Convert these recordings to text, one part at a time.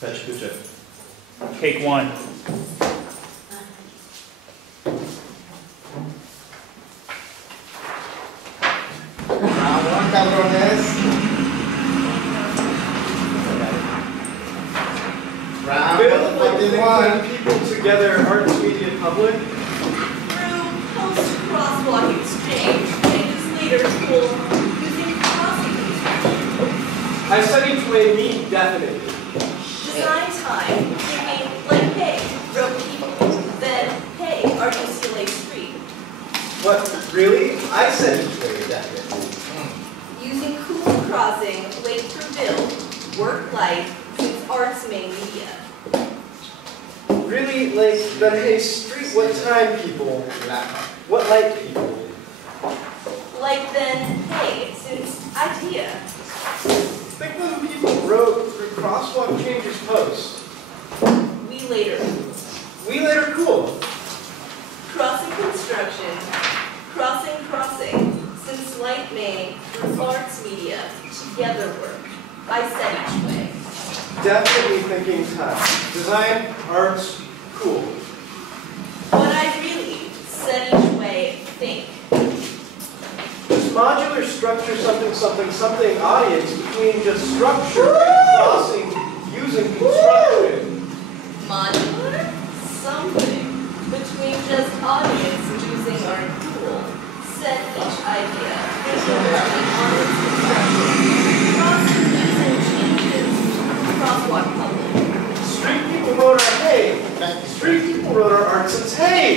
Pecha Kucha. Cake 1. Cabrones. Build people together, arts, media, public. Through post-crosswalk exchange, changes later tool using crossing construction. I said each way meet definitely. Design time, thinking like, hey, road people. Then, hey, are you UCLA Street? What, really? I said each way definitely. Using cool crossing, wait for build, work life, since arts main media. Really, like, then hey, street, what time people? What light people? Like then, hey, since idea. Think when people wrote through crosswalk changes post. We later. We later cool. Crossing construction, crossing, since light main through arts media, together work. I said each way. Definitely thinking time. Design, arts, cool. What I really said each way, think. This modular structure something audience between just structure and crossing using construction. Modular? Something. Between just audience using our tool. Set each idea. Between audience construction. Crossing using changes. Crosswalk public. Street people wrote our hey. Street people wrote our art since hey.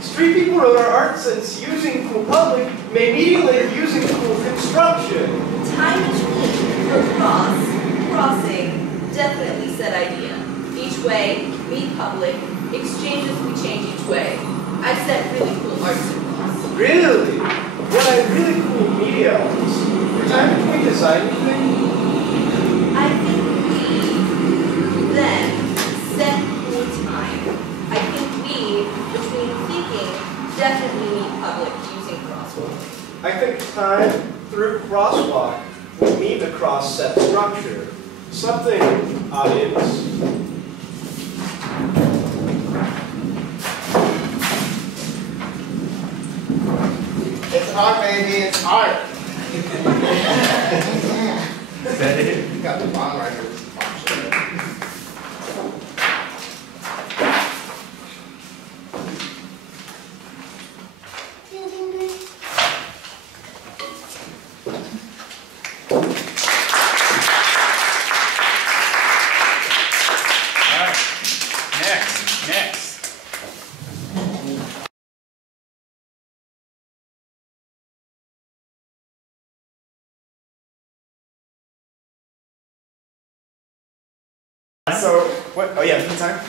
Street people wrote our art since using cool public may media later using cool construction. Time between crossing, definitely said idea. Each way, meet public, exchanges we change each way. I've said really cool arts across. Really? What I really cool media elements. For time between designing things? I think we then set cool time. I think we, between thinking, definitely meet public using crosswalk. I think time through crosswalk will meet across set structure. Something, audience. It's art, baby. It's art. You got the bomb right here. Next. Oh yeah, time.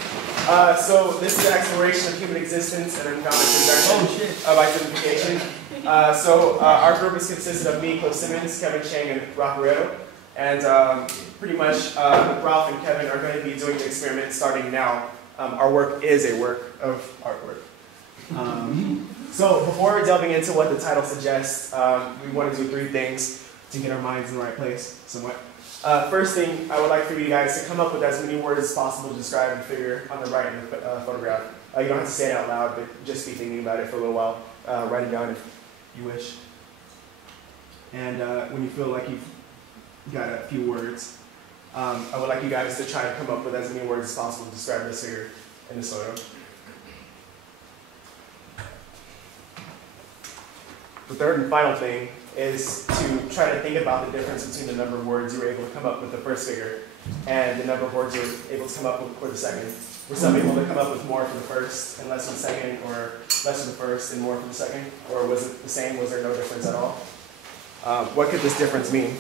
So this is an exploration of human existence and economic projection of identification. Our group is consisted of me, Cliff Simmons, Kevin Chang, and Rockeretto. And pretty much Ralph and Kevin are going to be doing the experiment starting now. Our work is a work of artwork. So before delving into what the title suggests, we want to do 3 things to get our minds in the right place, somewhat. First thing, I would like for you guys to come up with as many words as possible to describe the figure on the right in the photograph. You don't have to say it out loud, but just be thinking about it for a little while. Write it down if you wish. And when you feel like you've got a few words, I would like you guys to try to come up with as many words as possible to describe this figure in this photo. The third and final thing is to try to think about the difference between the number of words you were able to come up with the first figure and the number of words you were able to come up with for the second. Were some able to come up with more for the first and less for the second, or less for the first and more for the second? Or was it the same? Was there no difference at all? What could this difference mean?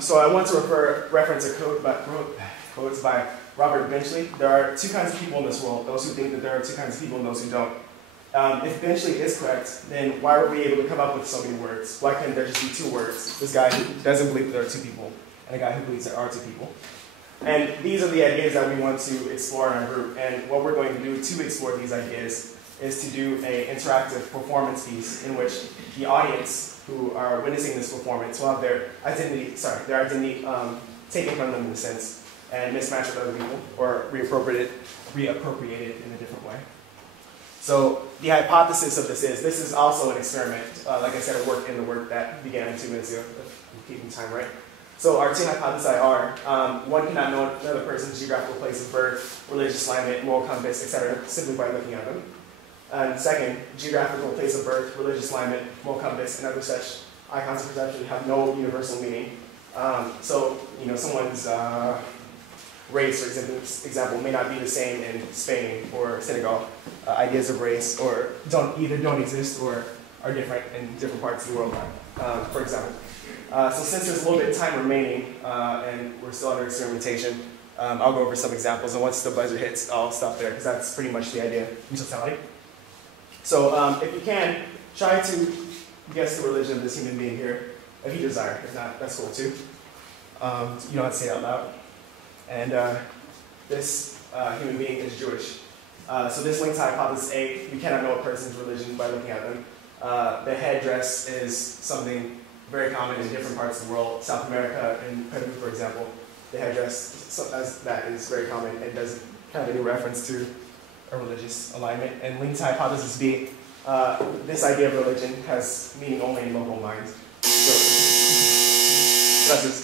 So I want to reference a quotes by Robert Benchley. There are 2 kinds of people in this world, those who think that there are 2 kinds of people and those who don't. If Benchley is correct, then why were we able to come up with so many words? Why couldn't there just be 2 words? This guy who doesn't believe that there are 2 people, and a guy who believes there are 2 people. And these are the ideas that we want to explore in our group. And what we're going to do to explore these ideas is to do an interactive performance piece in which the audience who are witnessing this performance will have their identity taken from them in a sense and mismatched with other people or reappropriated in a different way. So the hypothesis of this is also an experiment, like I said, a work in the work that began 2 minutes ago, if I'm keeping time right. So our two hypothesi are, one cannot know another person's geographical place of birth, religious alignment, moral compass, etc., simply by looking at them. And second, geographical place of birth, religious alignment, moral compass, and other such icons of perception have no universal meaning. So, someone's race, for example, may not be the same in Spain or Senegal. Ideas of race either don't exist or are different in different parts of the world, for example. So since there's a little bit of time remaining and we're still under experimentation, I'll go over some examples, and once the buzzer hits, I'll stop there because that's pretty much the idea in totality. So if you can, try to guess the religion of this human being here, if you desire. If not, that's cool too. You don't have to say it out loud. And this human being is Jewish. So this links to hypothesis A. You cannot know a person's religion by looking at them. The headdress is something very common in different parts of the world. South America and Peru, for example, the headdress as that is very common and doesn't have any reference to a religious alignment. And linked to hypothesis B, this idea of religion has meaning only in local minds. So that's just